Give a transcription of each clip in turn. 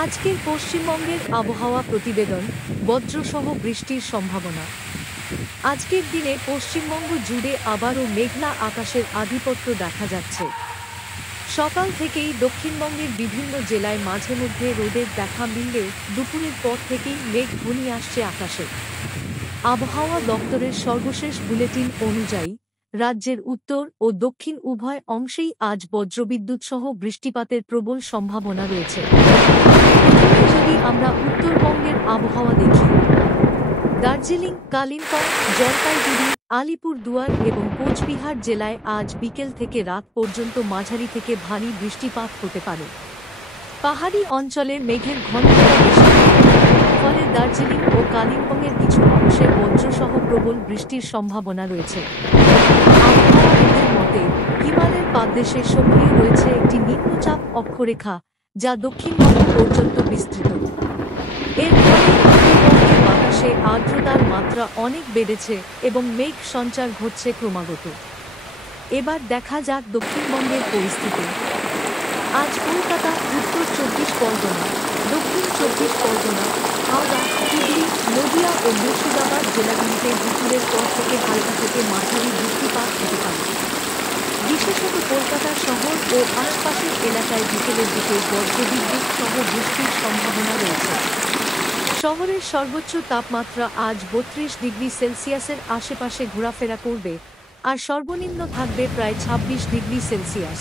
আজকের পশ্চিমবঙ্গের আবহাওয়া প্রতিবেদন। বজ্রসহ বৃষ্টির সম্ভাবনা। আজকের দিনে পশ্চিমবঙ্গ জুড়ে আবারও মেঘলা আকাশের আধিপত্য দেখা যাচ্ছে। সকাল থেকেই দক্ষিণবঙ্গের বিভিন্ন জেলায় মাঝে মধ্যে রোদের দেখা মিললেও দুপুরের পর থেকেই মেঘ ঘনিয়ে আসছে আকাশে। আবহাওয়া দপ্তরের সর্বশেষ বুলেটিন অনুযায়ী রাজ্যের উত্তর ও দক্ষিণ উভয় অংশেই আজ বজ্রবিদ্যুৎসহ বৃষ্টিপাতের প্রবল সম্ভাবনা রয়েছে। প্রথমে যদি আমরা উত্তরবঙ্গের আবহাওয়া দেখি, দার্জিলিং, কালিম্পং, জলপাইগুড়ি, আলিপুরদুয়ার এবং কোচবিহার জেলায় আজ বিকেল থেকে রাত পর্যন্ত মাঝারি থেকে ভারী বৃষ্টিপাত হতে পারে। পাহাড়ি অঞ্চলে মেঘের ঘনত্ব বেশি, ফলে দার্জিলিং ও কালিম্পংয়ের কিছু অংশে বজ্রসহ প্রবল বৃষ্টির সম্ভাবনা রয়েছে। আবহাওয়াবিদদের মতে, হিমালয়ের পাদদেশে সক্রিয় রয়েছে একটি নিম্নচাপ অক্ষরেখা, যা দক্ষিণবঙ্গ পর্যন্ত বিস্তৃত। এর ফলে উত্তরবঙ্গের বাতাসে আর্দ্রতার মাত্রা অনেক বেড়েছে এবং মেঘ সঞ্চার ঘটছে ক্রমাগত। এবার দেখা যাক দক্ষিণবঙ্গের পরিস্থিতি। আজ কলকাতা, উত্তর 24 পরগনা, দক্ষিণ 24 পরগনা, হাওড়া, হুগলি, নদিয়া ও মুর্শিদাবাদ জেলাগুলিতে দুপুরের পর থেকে হালকা থেকে মাঝারি বৃষ্টিপাত হতে পারে। বিশেষত কলকাতা শহর ও আশপাশের এলাকায় বিকেলের দিকে বজ্রবিদ্যুৎ সহ বৃষ্টির সম্ভাবনা রয়েছে। শহরের সর্বোচ্চ তাপমাত্রা আজ 32 ডিগ্রি সেলসিয়াসের আশেপাশে ঘোরাফেরা করবে, আর সর্বনিম্ন থাকবে প্রায় 26 ডিগ্রি সেলসিয়াস।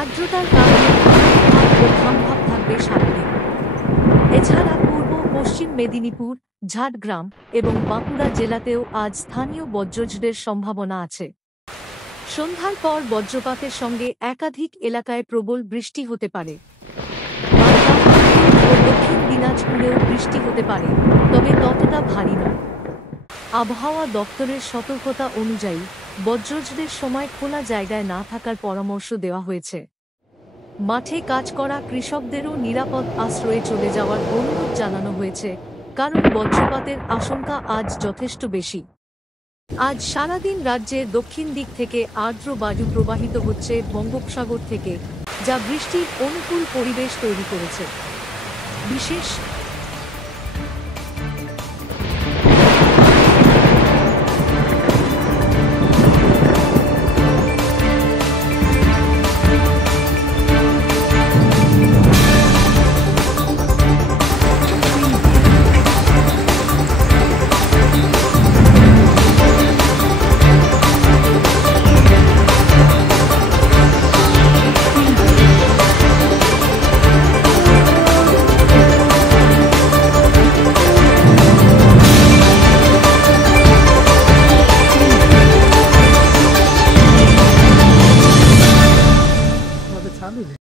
আর্দ্রতার কারণে ঘামভাব থাকবে স্বাভাবিক। এছাড়া পূর্ব পশ্চিম মেদিনীপুর, ঝাড়গ্রাম এবং বাঁকুড়া জেলাতেও আজ স্থানীয় বজ্রঝড়ের সম্ভাবনা আছে। সন্ধ্যার পর বজ্রপাতের সঙ্গে একাধিক এলাকায় প্রবল বৃষ্টি হতে পারে। ও দক্ষিণ দিনাজপুরেও বৃষ্টি হতে পারে, তবে ততটা ভারী নয়। আবহাওয়া দপ্তরের সতর্কতা অনুযায়ী বজ্রঝড়ের সময় খোলা জায়গায় না থাকার পরামর্শ দেওয়া হয়েছে। মাঠে কাজ করা কৃষকদেরও নিরাপদ আশ্রয়ে চলে যাওয়ার অনুরোধ জানানো হয়েছে, কারণ বজ্রপাতের আশঙ্কা আজ যথেষ্ট বেশি। আজ সারাদিন রাজ্যের দক্ষিণ দিক থেকে আর্দ্র বায়ু প্রবাহিত হচ্ছে বঙ্গোপসাগর থেকে, যা বৃষ্টির অনুকূল পরিবেশ তৈরি করেছে। বিশেষ